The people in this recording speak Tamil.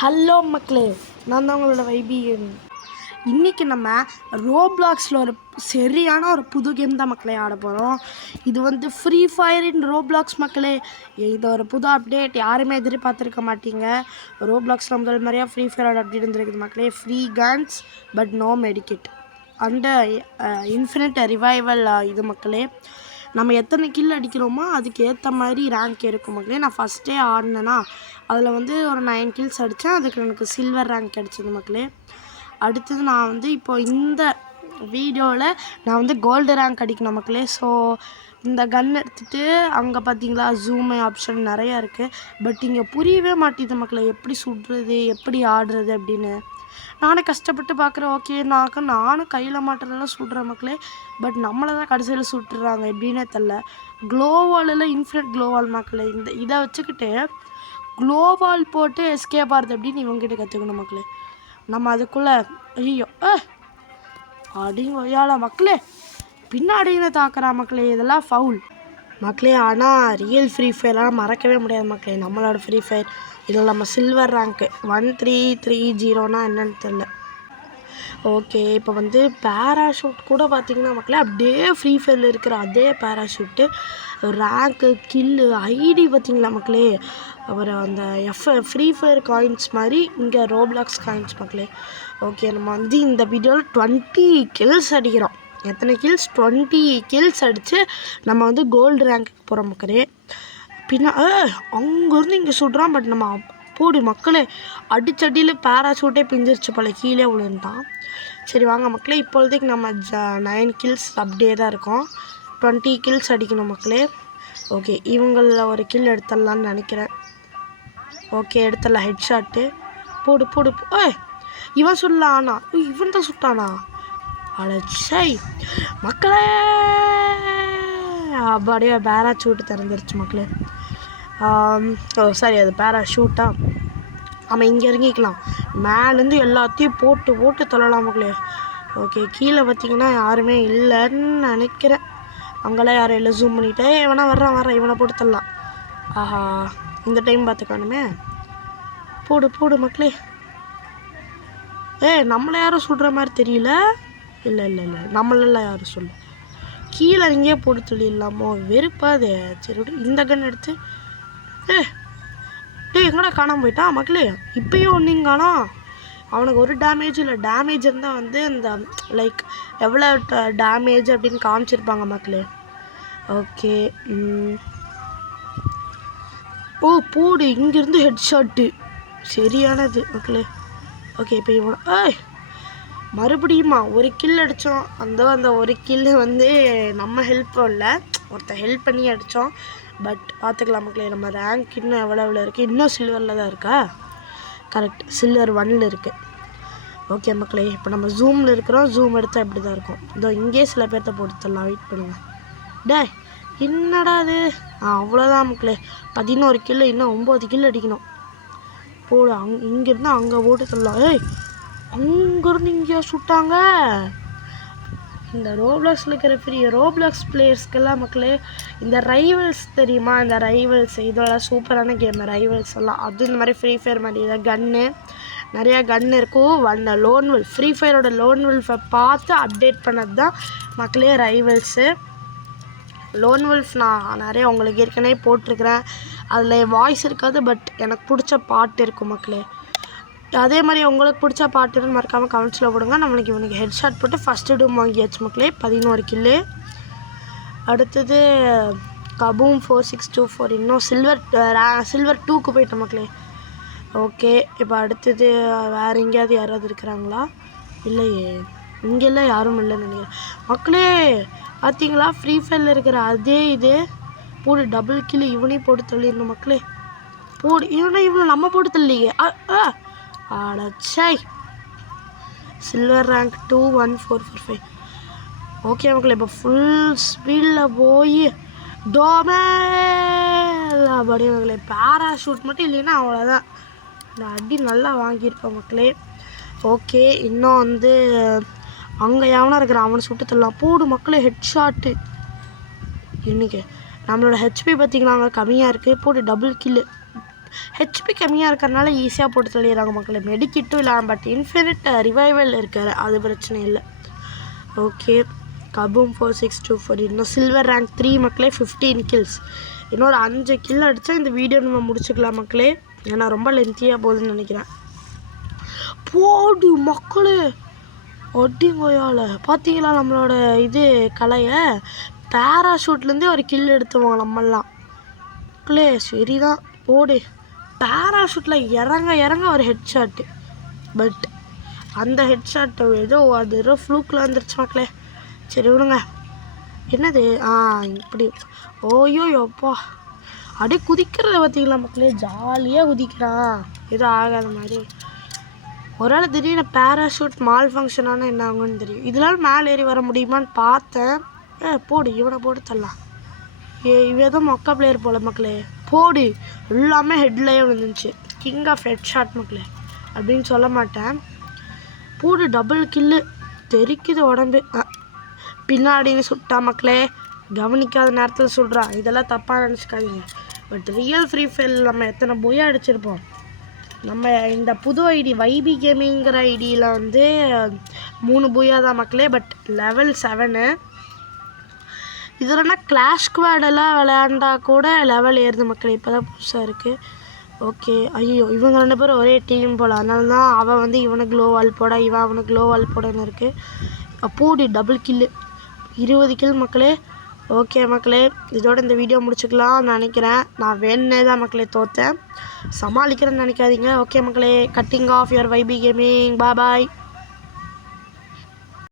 ஹலோ மக்களே, நான் தான் உங்களோட வைபி. இன்றைக்கி நம்ம ரோப்ளாக்ஸில் சரியான ஒரு புது கேம் தான் மக்களே ஆட போகிறோம். இது வந்து ஃப்ரீ ஃபயர் இன் ரோப்ளாக்ஸ் மக்களே. இது ஒரு புது அப்டேட், யாருமே எதிர்பார்த்துருக்க மாட்டீங்க. ரோப்ளாக்ஸில் முதல் மாதிரியாக ஃப்ரீ ஃபயரோட அப்டேட் இருந்திருக்குது மக்களே. Free guns but no medkit and infinite revival. இது மக்களே, நம்ம எத்தனை கில் அடிக்கிறோமோ அதுக்கு ஏற்ற மாதிரி ரேங்க் இருக்கும் மக்களே. நான் ஃபஸ்ட்டே ஆடினேன்னா அதில் வந்து ஒரு 9 கில்ஸ் அடித்தேன், அதுக்கு எனக்கு சில்வர் ரேங்க் கிடச்சிது மக்களே. அடுத்தது நான் வந்து இப்போ இந்த வீடியோவில் நான் வந்து கோல்டு ரேங்க் அடிக்கணும் மக்களே. ஸோ இந்த கன் எடுத்துகிட்டு அங்கே பார்த்தீங்களா ஜூம் ஆப்ஷன் நிறையா இருக்குது. பட் இங்கே புரியவே மாட்டேது மக்களே, எப்படி சுடுறது எப்படி ஆடுறது அப்படின்னு. நானே கஷ்டப்பட்டு பார்க்குறேன். ஓகே, நானும் கையில் மாட்டுறதெல்லாம் சுடுறேன் மக்களே. பட் நம்மளை தான் கடைசியில் சுட்டுறாங்க, எப்படின்னே தெரில. க்ளோவாலில் இன்ஃபினிட் க்ளோவால் மக்களே. இதை வச்சுக்கிட்டு க்ளோவால் போட்டு எஸ்கேப் ஆகுறது அப்படின்னு இவங்ககிட்ட கற்றுக்கணும் மக்களே. நம்ம அதுக்குள்ளே ஐயோ அப்படிங்க ஒய்யால மக்களே, பின்னாடின்னு தாக்குறா மக்களே. இதெல்லாம் ஃபவுல் மக்களே. ஆனால் ரியல் ஃப்ரீ ஃபயர்லாம் மறக்கவே முடியாது மக்களே. நம்மளோட ஃப்ரீ ஃபயர் இதில் நம்ம சில்வர் ரேங்க்கு 1330 என்னன்னு தெரில. ஓகே, இப்போ வந்து பேராஷூட் கூட பார்த்திங்கன்னா மக்களே, அப்படியே ஃப்ரீ ஃபயரில் இருக்கிற அதே பேராஷூட்டு ரேங்க்கு கில்லு ஐடி பார்த்திங்களா மக்களே. அப்புறம் அந்த ஃப்ரீ ஃபயர் காயின்ஸ் மாதிரி இங்கே ரோப்ளாக்ஸ் காயின்ஸ் மக்களே. ஓகே, நம்ம வந்து இந்த வீடியோவில் 20 கில்ஸ் அடிக்கிறோம். எத்தனை கில்ஸ்? 20 கில்ஸ் அடித்து நம்ம வந்து கோல்டு ரேங்க்கு போகிறோம் மக்களே. அங்கேருந்து இங்கே சுடுறான். பட் நம்ம போடு மக்களே, அடிச்சடியில் பேராஷூட்டே பிஞ்சிருச்சு போல, கீழே விழுந்தான். சரி வாங்க மக்களே, இப்போதைக்கு நம்ம 9 கில்ஸ் அப்படியே தான் இருக்கோம். 20 கில்ஸ் அடிக்கணும் மக்களே. ஓகே, இவங்களில் ஒரு கில் எடுத்துடலான்னு நினைக்கிறேன். ஓகே, எடுத்துடலாம். ஹெட் ஷாட்டு போடு போடு. இவன் சொல்லலாம், ஆனால் இவன் தான் சுட்டானா? அடச்சை மக்களே, அப்படியே பேராஷூட்டு திறந்துருச்சு மக்களே. சரி, அது பேராஷூட்டா? நம்ம இங்கே இறங்கிக்கலாம். மேலேருந்து எல்லாத்தையும் போட்டு தள்ளலாம் மக்களே. ஓகே, கீழே பார்த்தீங்கன்னா யாருமே இல்லைன்னு நினைக்கிறேன். அங்கெல்லாம் யாரும் இல்லை. ஜூம் பண்ணிவிட்டு இவனா வர்றான் இவனை போட்டு தள்ளலாம். ஆஹா, இந்த டைம் பார்த்துக்கானுமே. போடு மக்களே. நம்மளை யாரும் சுடுற மாதிரி தெரியல. இல்லை நம்மளெல்லாம் யாரும் சொல்ல. கீழே இங்கேயே போட்டு சொல்லிடலாமோ, வெறுப்பாது. சரி, இந்த கன் எடுத்து எங்கடா காணாமல் போயிட்டான் மக்களே. இப்பயும் ஒன்றுங்க காணோம். அவனுக்கு ஒரு டேமேஜ் இல்லை. டேமேஜ் இருந்தால் வந்து இந்த லைக் எவ்வளோ டேமேஜ் அப்படின்னு காமிச்சிருப்பாங்க மக்களே. ஓகே, போடு. இங்கேருந்து ஹெட் ஷாட்டு சரியானது மக்களே. ஓகே, இப்போ இவனை மறுபடியுமா ஒரு கில் அடித்தோம். அந்த ஒரு கில்லு வந்து நம்ம ஹெல்ப் இல்லை, ஒருத்தர் ஹெல்ப் பண்ணி அடித்தோம். பட் பார்த்துக்கலாம் மக்களே. நம்ம ரேங்க் இன்னும் எவ்வளோ இருக்குது? இன்னும் சில்வரில் தான் இருக்கா? கரெக்ட், சில்வர் 1 இருக்குது. ஓகே மக்களே, இப்போ நம்ம ஜூமில் இருக்கிறோம். ஜூம் எடுத்தால் இப்படி தான் இருக்கும். இதோ இங்கேயே சில பேர்த்த போட்டுடலாம். வெயிட் பண்ணுங்கள். என்னடா அது? அவ்வளோதான் மக்களே. 11 கில்லு, இன்னும் 9 கில்லு அடிக்கணும். போடு. இங்கேருந்து அங்கே போட்டு தரலாம். அங்கேருந்து இங்கேயா சுட்டாங்க? இந்த ரோப்ளாக்ஸில் இருக்கிற ரோப்ளாக்ஸ் பிளேயர்ஸ்க்கெல்லாம் மக்களே, இந்த ரைவல்ஸ் தெரியுமா? இந்த ரைவல்ஸ் இதெல்லாம் சூப்பரான கேம். ரைவல்ஸ் எல்லாம் அது இந்த மாதிரி ஃப்ரீ ஃபயர் மாதிரி இதை கன்னு நிறையா கன் இருக்கும். அந்த லோன் வெல்ஃப், ஃப்ரீ ஃபயரோட லோன் வெல்ஃபை பார்த்து அப்டேட் பண்ணது தான் மக்களே ரைவல்ஸு. லோன் வெல்ஃப் நான் நிறைய உங்களுக்கு ஏற்கனவே போட்டிருக்கிறேன். அதில் வாய்ஸ் இருக்காது, பட் எனக்கு பிடிச்ச பாட்டு இருக்கும் மக்களே. அதே மாதிரி உங்களுக்கு பிடிச்ச பாட்டுன்னு மறக்காமல் கமெண்ட்ஸில் போடுங்க. நம்மளுக்கு இவனுக்கு ஹெட் ஷாட் போட்டு ஃபஸ்ட்டு டூம் வாங்கியாச்சு மக்களே. 11 கில்லு. அடுத்தது கபூம் 4624. இன்னும் சில்வர் 2க்கு போயிட்டோம் மக்களே. ஓகே, இப்போ அடுத்தது வேறு எங்கேயாவது யாராவது இருக்கிறாங்களா? இல்லையே, இங்கெல்லாம் யாரும் இல்லைன்னு நினைக்கிறேன் மக்களே. பார்த்தீங்களா, ஃப்ரீ ஃபயரில் இருக்கிற அதே இது போடு. டபுள் கில்லு இவனையும் போட்டு தள்ளிடணும் மக்களே. போடு. இவனை நம்ம போட்டு தள்ளியே. அடச்சை, சில்வர் ரேங்க் 21445. ஓகே மக்களே, இப்போ ஃபுல் ஸ்பீடில் போய் டோமேல் அப்படியே மக்களே. பேராஷூட் மட்டும் இல்லைன்னா அவ்வளோதான். இந்த அடி நல்லா வாங்கியிருப்பேன் மக்களே. ஓகே, இன்னும் வந்து அங்கே எவனா இருக்கிறான், அவனை சுட்டு தள்ளலாம். போடு மக்களே, ஹெட் ஷாட்டு. இன்றைக்கி நம்மளோட ஹெச்பி பார்த்திங்கன்னா அங்கே கம்மியாக இருக்குது. போட்டு டபுள் கில்லு. ஹெச்பி கம்மியாக இருக்கிறனால ஈஸியாக போட்டு தள்ளிடுறாங்க மக்களே. மெடிக்கிட்டும் இல்லை, பட் இன்ஃபினிட் ரிவைவல் இருக்கார், அது பிரச்சனை இல்லை. ஓகே, கபூம் 4624 இன்னும் சில்வர் ரேங்க் 3 மக்களே. 15 kills. இன்னொரு 5 kill அடித்தா இந்த வீடியோ நம்ம முடிச்சுக்கலாம் மக்களே, ஏன்னா ரொம்ப லென்த்தியாக போகுதுன்னு நினைக்கிறேன். போடு மக்களே, ஒட்டிங்கோயால் பார்த்தீங்களா நம்மளோட இது கலையை. பேராஷூட்லேருந்தே ஒரு கில் எடுத்துவோம் நம்மெல்லாம் மக்களே. சரிதான், போடு. பேராஷூட்டில் இறங்க ஒரு ஹெட்ஷாட்டு, பட் அந்த ஹெட்ஷாட்டை அது ஏதோ ஃப்ளூக்கில் வந்துருச்சு மக்களே. சரி விடுங்க. என்னது இப்படி ஓயோ அப்பா அப்படியே குதிக்கிறத பார்த்தீங்களா மக்களே, ஜாலியாக குதிக்கிறான், எதுவும் ஆகாத மாதிரி. ஒரு ஆள் திடீர்னு பேராஷூட் மால் ஃபங்க்ஷனான என்ன ஆகுன்னு தெரியும். இதனால் மேலே ஏறி வர முடியுமான்னு பார்த்தேன். போடு, இவனை போட்டு தரலாம். இவ ஏதோ மொக்கா பிளேயர் போல் மக்களே. போடு, எல்லாமே ஹெட்லேயே விழுந்துச்சு. கிங் ஆஃப் ஹெட் ஷாட் மக்களே அப்படின்னு சொல்ல மாட்டேன். போடு, டபுள் கில்லு, தெரிக்குது உடம்பு. பின்னாடின்னு சுட்டா மக்களே, கவனிக்காத நேரத்தில் சொல்கிறான். இதெல்லாம் தப்பாக நினச்சிக்காதீங்க. பட் ரியல் ஃப்ரீ ஃபயர் நம்ம எத்தனை பொய்யா அடிச்சிருப்போம். நம்ம இந்த புது ஐடி வைபி கேமிங்கிற ஐடியில் வந்து 3 பொய்யா தான் மக்களே, பட் level 7. இதெல்லாம் கிளாஷ் ஸ்குவாடெல்லாம் விளையாண்டா கூட லெவல் ஏறுது மக்களே, இப்போ தான் புதுசாக இருக்குது. ஓகே, ஐயோ இவங்க 2 பேரும் ஒரே டீம் போல், அதனால தான் அவன் வந்து இவனுக்கு க்ளோ வால் போட, இவன் அவனுக்கு க்ளோ வால் போடன்னு இருக்குது. அப்போடி டபுள் கில்லு, 20 கில் மக்களே. ஓகே மக்களே, இதோட இந்த வீடியோ முடிச்சுக்கலாம்னு நினைக்கிறேன். நான் வேணுன்னே தான் மக்களே தோற்றேன், சமாளிக்கிறேன்னு நினைக்காதீங்க. ஓகே மக்களே, கட்டிங் ஆஃப் யுவர் வைபி கேமிங். பாய்.